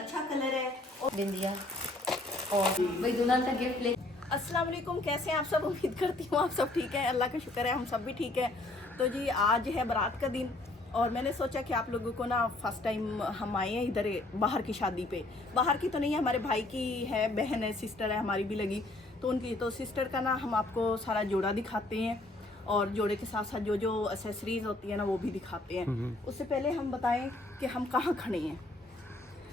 अच्छा कलर है। बिंदिया और भाई दुल्हन का गिफ्ट ले। अस्सलाम वालेकुम, कैसे हैं आप सब? उम्मीद करती हूँ आप सब ठीक है, अल्लाह का शुक्र है हम सब भी ठीक है। तो जी आज है बारात का दिन और मैंने सोचा कि आप लोगों को ना फर्स्ट टाइम हम आए हैं इधर बाहर की शादी पे। बाहर की तो नहीं है, हमारे भाई की है, बहन है, सिस्टर है, हमारी भी लगी तो उनकी तो सिस्टर का ना हम आपको सारा जोड़ा दिखाते हैं और जोड़े के साथ साथ जो जो एसेसरीज होती है ना वो भी दिखाते हैं। उससे पहले हम बताएं कि हम कहाँ खड़े हैं।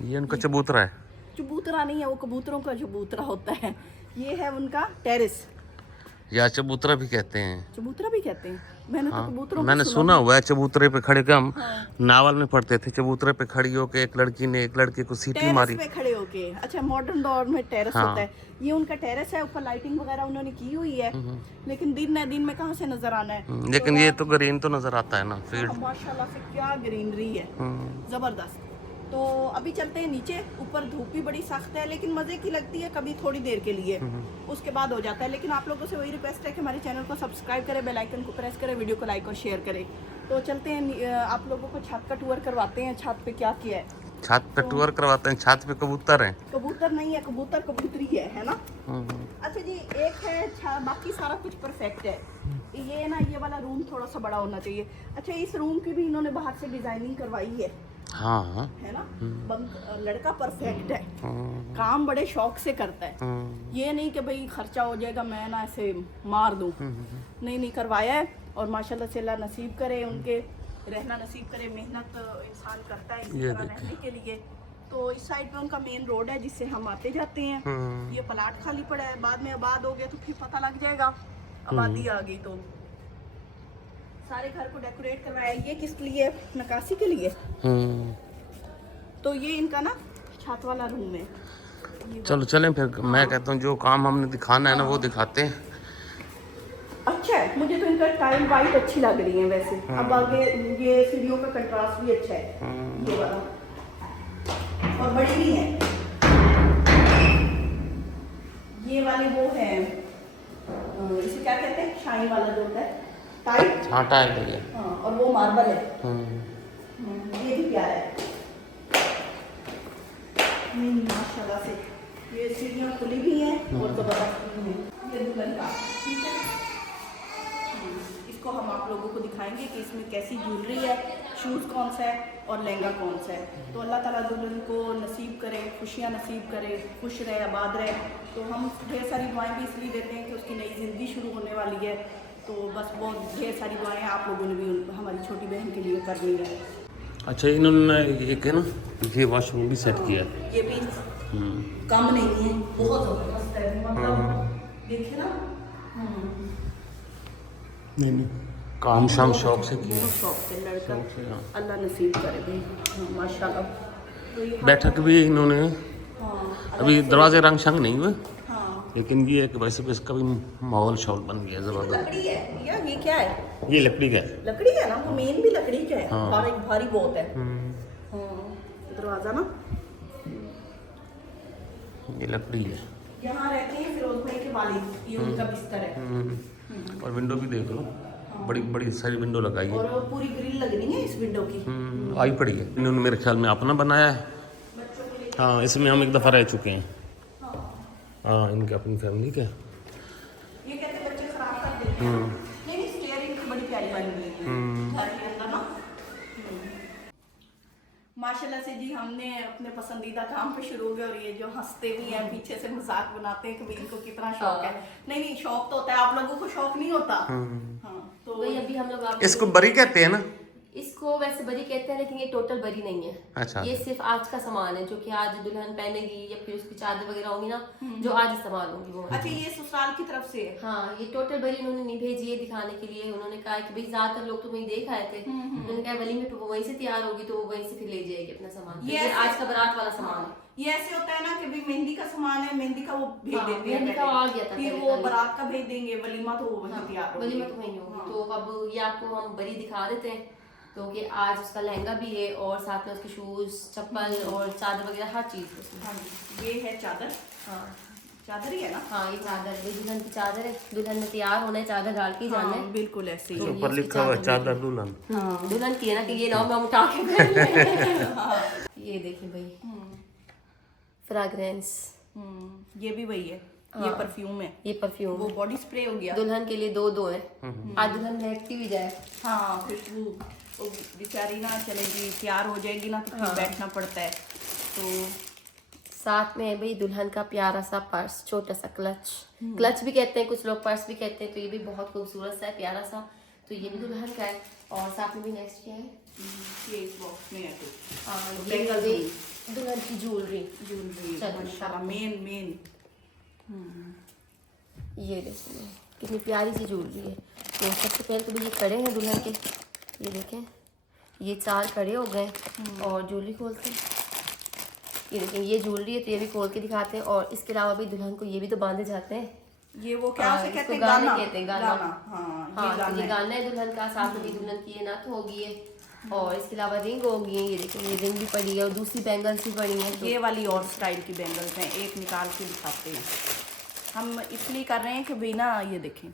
ये उनका चबूतरा है। चबूतरा नहीं है, वो कबूतरों का चबूतरा होता है। ये है उनका टेरेस, या चबूतरा भी कहते हैं। चबूतरा भी कहते हैं। मैंने तो कबूतरों मैंने को सुना हुआ है चबूतरे पे खड़े के हम हाँ। नावल में पढ़ते थे। चबूतरे पे खड़ी होके एक लड़की ने एक लड़के को सीटी टेरेस मारी। पे खड़े होके। अच्छा, मॉडर्न दौर में टेरेस हाँ। होता है। ये उनका टेरेस है, ऊपर लाइटिंग वगैरह उन्होंने की हुई है, लेकिन दिन में कहाँ से नजर आना है। लेकिन ये तो ग्रीन तो नजर आता है ना फील्ड। माशाल्लाह से क्या ग्रीनरी है, जबरदस्त। तो अभी चलते हैं नीचे। ऊपर धूप भी बड़ी सख्त है लेकिन मजे की लगती है, कभी थोड़ी देर के लिए, उसके बाद हो जाता है। लेकिन आप लोगों से वही रिक्वेस्ट है कि हमारे चैनल को सब्सक्राइब करें, बेल आइकन को प्रेस करें, वीडियो को लाइक और शेयर करें। तो चलते हैं, आप लोगों को छत का टूर करवाते हैं। छत पे क्या किया है, छत पे टूर करवाते हैं। छत पे कबूतर हैं। कबूतर नहीं है, कबूतर कबूतरी है ना। अच्छा जी, एक है, बाकी सारा कुछ परफेक्ट है। ये ना, ये वाला रूम थोड़ा सा बड़ा होना चाहिए। अच्छा, इस रूम की भी इन्होंने बाहर से डिजाइनिंग करवाई है। हाँ है ना, लड़का परफेक्ट है, काम बड़े शौक से करता है। ये नहीं कि भाई खर्चा हो जाएगा मैं ना ऐसे मार दूं, नहीं करवाया है। और माशाल्लाह से अल्लाह नसीब करे, उनके रहना नसीब करे। मेहनत इंसान करता है इसी तरह रहने के लिए। तो इस साइड पे उनका मेन रोड है जिससे हम आते जाते हैं। ये प्लाट खाली पड़ा है, बाद में आबाद हो गए तो फिर पता लग जाएगा आबादी आ गई। तो सारे घर को डेकोरेट करवाया। ये किस लिए? नक्काशी के लिए। तो ये इनका ना छत वाला रूम है। चलो चलें फिर। मैं कहता हूँ जो काम हमने दिखाना है ना वो दिखाते हैं। अच्छा है, मुझे तो इनका टाइल वाइट अच्छी लग रही है वैसे। अब आगे ये सीढ़ियों का कंट्रास्ट भी अच्छा है, ये वाला, और बड़ी भी है। ये वाले वो है, इसे क्या कहते हैं, शाइन वाला जो होता है, टाइल। हाँ टाइल है। हाँ, और वो मार्बल है। ये भी प्यारा है। माशाल्लाह से ये सीढ़ियाँ खुली भी हैं और जबरदस्त भी हैं। ये दुल्हन का, ठीक है। इसको हम आप लोगों को दिखाएंगे कि इसमें कैसी ज्वेलरी है, शूज़ कौन सा है और लहंगा कौन सा है। तो अल्लाह ताला दुल्हन को नसीब करे, खुशियाँ नसीब करे, खुश रहे, आबाद रहे। तो हम ढेर सारी दुआएं भी इसलिए देते हैं कि उसकी नई ज़िंदगी शुरू होने वाली है। तो बस बहुत ढेर सारी दुआएं आप लोगों ने भी हमारी छोटी बहन के लिए करनी है। अच्छा, इन्होंने एक है ना ये वॉशरूम भी सेट किया है। ये भी कम नहीं है, बहुत ज़बरदस्त है, मतलब देखिए ना। नहीं काम शाम शौक से किया। बहुत शौक से लड़का, अल्लाह नसीब करे भाई, माशाल्लाह। तो ये बैठक भी इन्होंने, अभी दरवाजे रंग शंग नहीं हुए, हाँ, लेकिन ये है कि वैसे भी इसका भी माहौल शौल बन गया जबरदस्त। लकड़ी है या ये क्या है? ये लकड़ी का है। लकड़ी है ना, वो मेन भी लकड़ी का है। हाँ। भारी बहुत है। दरवाजा ना, ये लकड़ी है। यहाँ रहते हैं फिरोज भाई के वालिद, ये उनका बिस्तर है। और विंडो भी देख लो, बड़ी बड़ी सारी विंडो लगाई है। और पूरी ग्रिल लगनी है इस विंडो की। आई पड़ी है। इन्होंने मेरे ख्याल में अपना बनाया है। बच्चों के लिए। हाँ, इसमें हम एक दफ़ा रह चुके हैं। हाँ, इनके अपनी फैमिली के। ये कहते बच्चे खराब कर देते हैं। नहीं, स्टीयरिंग की बड़ी प्यारी बनी हुई है घर के अंदर ना। माशाल्लाह से जी, हमने अपने पसंदीदा काम पे शुरू हो गए। और ये जो हंसते भी हैं, पीछे से मजाक बनाते हैं कि भाई इनको कितना शौक है। नहीं, शौक तो होता है, आप लोगों को शौक नहीं होता। हाँ, तो वही अभी हम लोग इसको बरी कहते हैं ना। इसको वैसे बरी कहते हैं लेकिन ये टोटल बरी नहीं है। अच्छा। ये सिर्फ आज का सामान है जो कि आज दुल्हन पहनेगी या फिर उसकी चादर वगैरह होंगी ना, जो आज इस्तेमाल होंगी वो। अच्छा, ये ससुराल की तरफ से है। हाँ, ये टोटल बरी उन्होंने नहीं भेजी है दिखाने के लिए। उन्होंने कहा कि भाई ज्यादातर लोग तो वहीं देख आए थे, उन्होंने कहा वली में वो वहीं से तैयार होगी तो वो वहीं से फिर ले जाएगी अपना सामान। ये आज का बारात वाला सामान है। ये ऐसे होता है ना कि भाई मेहंदी का सामान है, मेहंदी का वो भेज देते हैं, मेहंदी का आ गया था, फिर वो बारात का भेज देंगे, वलीमा तो वो वहीं तैयार होगी। वलीमा तो वहीं होगी। तो अब ये आपको हम बरी दिखा देते हैं। तो कि आज उसका लहंगा भी है और साथ में उसके शूज, चप्पल और चादर वगैरह हर चीज उसमें। हाँ जी, ये है चादर। हाँ, चादर ही है ना। हाँ, ये चादर, ये दुल्हन की चादर है। दुल्हन ने तैयार होना है, चादर डाल के जाना है। बिल्कुल ऐसे ही। ऊपर लिखा हुआ चादर दुल्हन। दुल्हन की है ना कि ये नाम हम उठा के ये देखिए भाई, फ्रेग्रेंस। ये भी वही है, ये परफ्यूम है, ये परफ्यूम वो बॉडी स्प्रे हो गया। दुल्हन के लिए दो है। आज दुल्हन बैठती भी जाए। हाँ खुशबू, वो बेचारी ना चलेगी, तैयार हो जाएगी ना तो फिर बैठना पड़ता है। तो साथ में है भाई दुल्हन का प्यारा सा पर्स, छोटा सा क्लच भी कहते हैं कुछ लोग, पर्स भी कहते हैं। तो ये भी बहुत खूबसूरत सा है, प्यारा सा। तो ये भी दुल्हन का है। और साथ में भी नेक्स्ट क्या है, ये इस बॉक्स में है कुछ। हाँ तो ये बैंगल भी दुल्हन की ज्वेलरी। चलो, माशाल्लाह, मेन ये देखिए कितनी प्यारी सी ज्वेलरी है। तो सबसे पहले तो भाई ये कड़े हैं दुल्हन के, ये देखें ये 4 कड़े हो गए। और ज्वेलरी खोलते हैं, ये देखें ये ज्वेलरी है तो ये भी खोल के दिखाते हैं। और इसके अलावा भी दुल्हन को ये भी तो बांधे जाते हैं, ये वो क्या हाँ, से इसको कहते हैं, गाना गाना कहते हैं, गाना। हाँ हाँ तो ये गाना है दुल्हन का। साथ में भी दुल्हन की ये नथ होगी है। और इसके अलावा रिंग होगी है, ये देखिए ये रिंग भी पड़ी है और दूसरी बैंगल्स भी पड़ी हैं। ये वाली और स्टाइल की बैंगल्स हैं, एक निकाल के दिखाते हैं। हम इसलिए कर रहे हैं कि भाई ना ये देखें,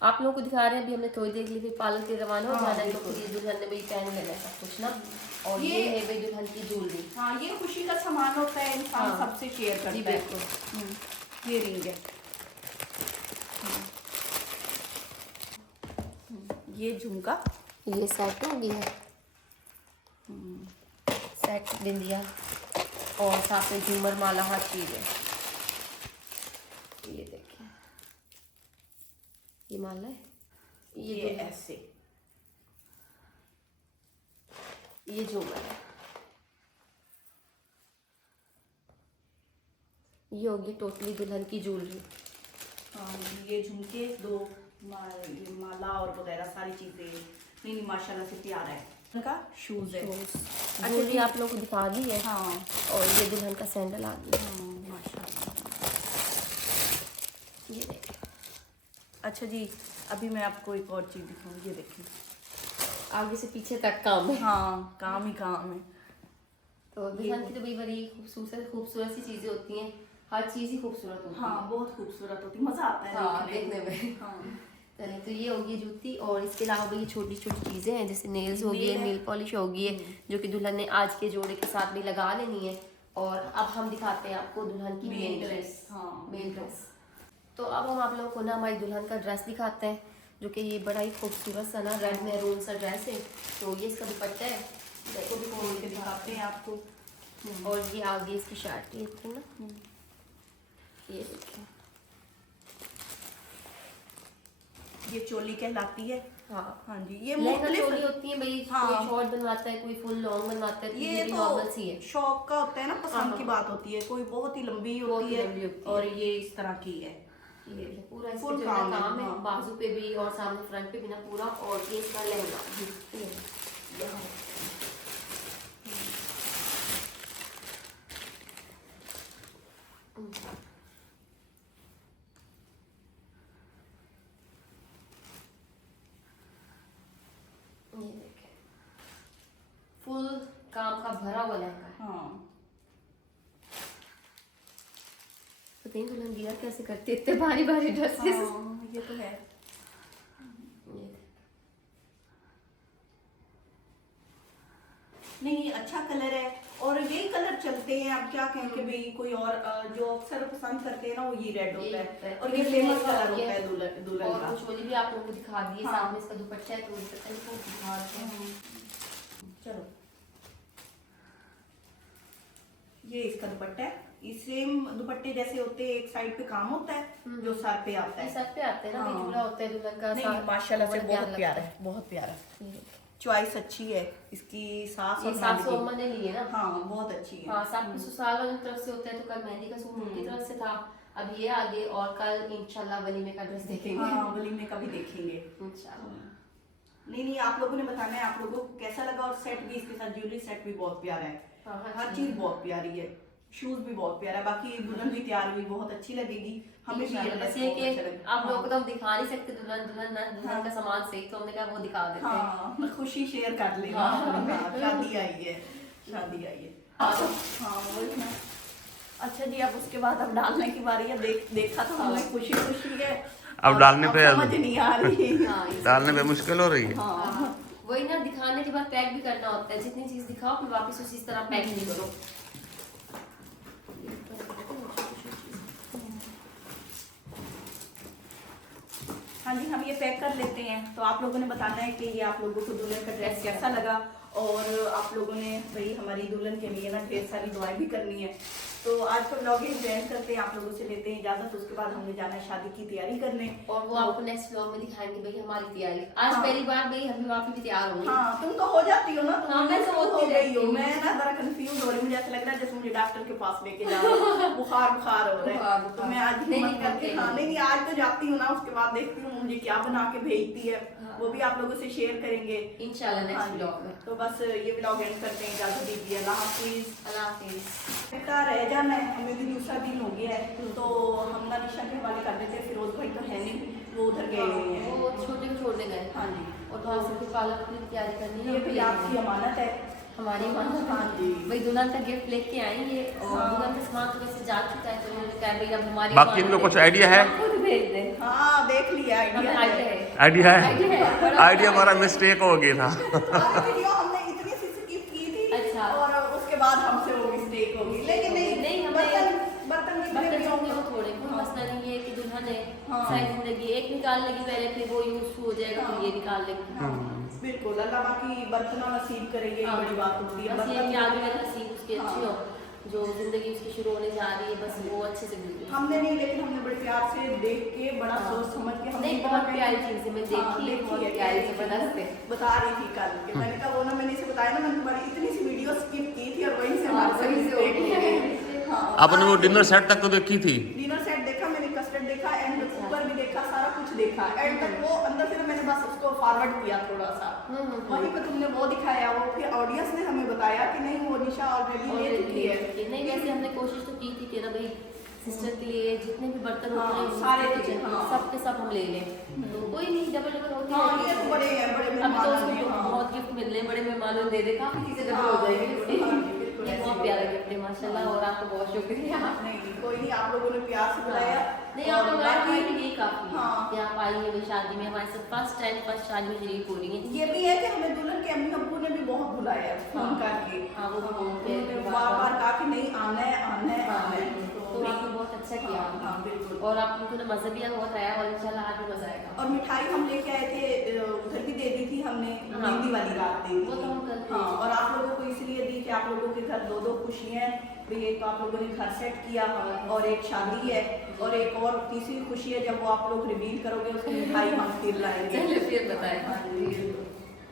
आप लोगों को दिखा रहे हैं। अभी हमने थोड़ी देर के लिए फिर पार्लर के रवाना हो जाना है, तो फिर ये दुल्हन ने भाई पहन लेना है सब कुछ ना। और ये है भाई दुल्हन की ज्वेलरी। हाँ ये खुशी का सामान होता है, इंसान हाँ। सबसे शेयर जी करता है। बिल्कुल। ये रिंग है, ये झुमका, ये सेट होगी है, सेट बिंदिया और साथ में झूमर माला हर चीज है। ये देखिए ये माला है, ये ऐसे, ये झूमर है, ये होगी टोटली दुल्हन की ज्वेलरी। ये झुमके दो, ये माला और वगैरह सारी चीजें। नहीं माशाल्लाह से प्यारा है। उनका शूज है, ज्वेलरी आप लोगों को दिखा दी है। हाँ और ये दुल्हन का सैंडल आ गया। माशाल्लाह। ये देखिए अच्छा जी, अभी मैं आपको एक और चीज दिखाऊँ, ये देखिए आगे से पीछे तक काम है। हाँ काम ही काम है। तो दुल्हन की तो भाई बड़ी खूबसूरत सी चीजें होती हैं, हर चीज ही खूबसूरत होती है। हाँ बहुत खूबसूरत होती, मजा आता है हाँ देखने में। हाँ। चलिए तो ये होगी जूती। और इसके अलावा भी छोटी छोटी चीजें हैं, जैसे नेल्स होगी है, नेल पॉलिश होगी है, जो कि दुल्हन ने आज के जोड़े के साथ भी लगा लेनी है। और अब हम दिखाते हैं आपको दुल्हन की मेन ड्रेस। हाँ मेन ड्रेस। तो अब हम आप लोगों को ना हमारी दुल्हन का ड्रेस दिखाते हैं, जो कि ये बड़ा ही खूबसूरत सा ना रेड मैरून सा ड्रेस है। तो ये इसका दुपट्टा है, देखो भी खोल के दिखाते हैं आपको। और ये आगे इसकी शर्ट है ना, ये देखिए ये चोली कहलाती है। हाँ हाँ जी, ये लहंगा मुख्तलिफ चोली होती है भाई। हाँ। कोई शॉर्ट बनवाता है, कोई फुल लॉन्ग बनवाता है, तो ये भी तो नॉर्मल सी है। शौक का होता है ना, पसंद हाँ। की बात होती है। कोई बहुत ही लंबी बहुत होती ही है लंबी होती है। और ये इस तरह की है। ये देखिए पूरा इसका फुल जो काम है, काम है, हाँ। बाजू पे भी और सामने फ्रंट पे भी ना पूरा। और ये इसका लहंगा, ये यहाँ। ये देखिए फुल काम का भरा हुआ लहंगा है। हाँ पता नहीं दुल्हन वियर कैसे करती है इतने भारी भारी ड्रेसेस। हाँ, ये तो है। नहीं ये अच्छा कलर है और यही कलर चलते हैं। अब क्या कहें कि भाई कोई और जो अक्सर पसंद करते हैं ना, वो ये रेड होता है और ये फेमस कलर होता है दुल्हन और का। कुछ चोली भी आप लोगों को दिखा दी है। हाँ। सामने इसका दुपट्टा है, तो दुपट्टा भी खूब दिखा रहे हैं। चलो ये इसका दुपट्टा है। इस सेम दुपट्टे जैसे होते हैं, एक साइड पे काम होता है जो सर पे आता ये है। सर पे आते हैं ना, हाँ। भाई झूला होता है दुल्हन का। नहीं माशाल्लाह से बड़ा बहुत प्यारा प्यारा लगता है, बहुत प्यारा है। है। ये चॉइस अच्छी है इसकी। सास ये और सास मेहंदी सोमन ने लिए ना। हाँ बहुत अच्छी है। हाँ साथ में ससुराल वालों की तरफ से होता है, तो कल मेहंदी का सूट उनकी तरफ से था। अब ये आगे और कल इंशाल्लाह वलीमे का ड्रेस देखेंगे। हाँ वलीमे का भी देखेंगे इंशाल्लाह। नहीं आप लोगों ने बताना है आप लोगों को कैसा लगा। और सेट भी इसके साथ ज्वेलरी सेट भी बहुत प्यारा है। हाँ, हर चीज बहुत प्यारी है। शूज भी बहुत प्यारा है। बाकी दुल्हन भी तैयार हुई बहुत अच्छी लगेगी। हमें भी ये इंशाल्लाह। ड्रेस बस ये बहुत कि अच्छा लगा। आप लोगों को तो हम दिखा नहीं सकते दुल्हन का सामान सही, तो हमने कहा वो दिखा देते हैं। हाँ खुशी शेयर कर लेना। हाँ, शादी आई है, शादी आई है। हाँ वही ना। अच्छा जी, अब उसके बाद अब डालने की बारी है। देखा था हमने, खुशी खुशी है। अब डालने पे समझ नहीं आ रही। हाँ, डालने पे मुश्किल हो रही है। हाँ वही ना, दिखाने के बाद पैक भी करना होता है। जितनी चीज दिखाओ फिर वापस उसी तरह पैक नहीं करो। पैक कर लेते हैं। तो आप लोगों ने बताना है कि ये आप लोगों को दुल्हन का ड्रेस कैसा लगा, और आप लोगों ने भाई हमारी दुल्हन के लिए ना ढेर सारी दुआएं भी करनी है। तो आज का व्लॉगिंग एंड करते हैं, आप लोगों से लेते हैं इजाजत। उसके बाद हमने जाना है शादी की तैयारी करने, और वो आपको नेक्स्ट व्लॉग में दिखाएंगे भाई हमारी तैयारी। आज पहली बार भाई हम वहाँ भी तैयार होंगे। हाँ तुम तो हो जाती हो ना, तुम हाँ, मैं तो हो होती गई हो। रहती मैं ना जरा कंफ्यूज हो रही हूँ, मुझे ऐसा लग रहा है जैसे मुझे डॉक्टर के पास लेके जा रहे हो। बुखार हो रहा है, तो मैं आज नहीं, हिम्मत करके, हाँ नहीं आज तो जाती हूँ ना, उसके बाद देखती हूँ मुझे क्या बना के भेजती है, वो भी आप लोगों से शेयर करेंगे इंशाल्लाह नेक्स्ट व्लॉग में। तो बस ये व्लॉग एंड करते हैं, इजाजत दीजिए, अल्लाह हाफिज। अल्लाह हाफिज। बेटा रह जाना है, हमें भी दूसरा दिन हो गया है, तो हम ना निशा के हवाले कर देते हैं। फिरोज भाई तो है नहीं, वो उधर गए हुए हैं। वो छोटे को छोड़ने गए। हाँ जी, और वहाँ से फिर पालक की तैयारी करनी है। ये भी आपकी अमानत है, हमारी अमानत। हाँ जी। भाई दुल्हन का गिफ्ट लेके आएंगे, और दुल्हन का सामान तो वैसे जा चुका है, तो उन्होंने कहा भाई अब हमारी बाकी इनको कुछ आइडिया है? खुद भेज दें। हाँ देख लिया हमें आइडिया आइडिया है। आइडिया है? बड़ा आइडिया हमारा मिस्टेक हो गया था। वीडियो हमने इतनी सी स्किप की थी, अच्छा। और उसके बाद हमसे वो मिस्टेक हो गई, लेकिन नहीं हमें बर्तन बर्तन होंगे वो थोड़े, कोई मसला नहीं है कि दुल्हन है सारी जिंदगी एक निकाल लेगी पहले, फिर वो यूज हो जाएगा तो ये निकाल लेगी। बिल्कुल, अल्लाह बाकी बर्तन नसीब करेंगे, ये बड़ी बात होती है। बस ये बर्तन कि आगे वाली नसीब उसकी अच्छी हो, जो जिंदगी उसकी शुरू होने जा रही है, बस वो अच्छे से गुजरे। हमने नहीं, लेकिन हमने बड़े प्यार से देख के, बड़ा सोच समझ के हमने नहीं, बहुत प्यारी चीज है, मैं देखी है, बहुत प्यारी जबरदस्त है। बता रही थी कल के, मैंने कहा वो ना, मैंने इसे बताया ना, मैंने तुम्हारी इतनी सी वीडियो स्किप की थी और वहीं से हमारे से मिस्टेक हो गई। हाँ, आपने वो डिनर सेट तक तो देखी थी? डिनर सेट देखा मैंने, कस्टर्ड देखा, एंड ऊपर भी देखा, सारा कुछ देखा एंड तक। वो अंदर से मैंने बस उसको फॉरवर्ड किया थोड़ा सा, वहीं पे तुमने वो दिखाया, वो फिर ऑडियंस ने हमें बताया कि नहीं वो निशा ऑलरेडी ले चुकी है। नहीं वैसे हमने कोशिश तो की थी कि ना भाई सिस्टर के लिए जितने भी बर्तन होते हाँ, हैं सारे किचन हाँ। सब के सब हम ले लें, तो कोई नहीं, डबल डबल होती हाँ, है। ये तो बड़े हैं, बड़े अभी मेहमान तो हैं, उसको हाँ। बहुत गिफ्ट मिल रहे हैं, बड़े मेहमानों ने दे दे, काफी चीजें डबल हाँ, हो जाएगी। हाँ, बिल्कुल ये ऐसे बहुत ही प्यारा गिफ्ट है माशाल्लाह, और आपका बहुत शुक्रिया। नहीं कोई नहीं, आप लोगों ने प्यार से बुलाया। नहीं आप लोग आए बाकी- यही काफी है हाँ। कि आप आई हैं भाई शादी में, हमारे साथ फर्स्ट टाइम फर्स्ट शादी में शरीक हो रही है। ये भी है कि हमें दुल्हन के अम्मी अब्बू ने भी बहुत बुलाया है फोन करके। हाँ, वो भी फोन पे उन्होंने बार-बार कहा कि नहीं आना है, आना है, आना है। तो आपने बहुत अच्छा किया। हाँ बिल्कुल। और आप लोगों ने मजा भी बहुत आया, और इंशाल्लाह आज भी मजा आएगा। और मिठाई हम लेके आए थे, उधर भी दे दी थी हमने, मेहंदी वाली रात दे दी वो तो हम थी। करते हाँ, हैं। और आप लोगों को इसलिए दी कि आप लोगों के घर दो दो खुशियाँ हैं भाई, एक तो आप लोगों ने घर सेट किया और एक शादी है, और एक और तीसरी खुशी है जब वो आप लोग रिवील करोगे उसकी मिठाई हम फिर लाएंगे। चलिए फिर बताएं। हाँ जी।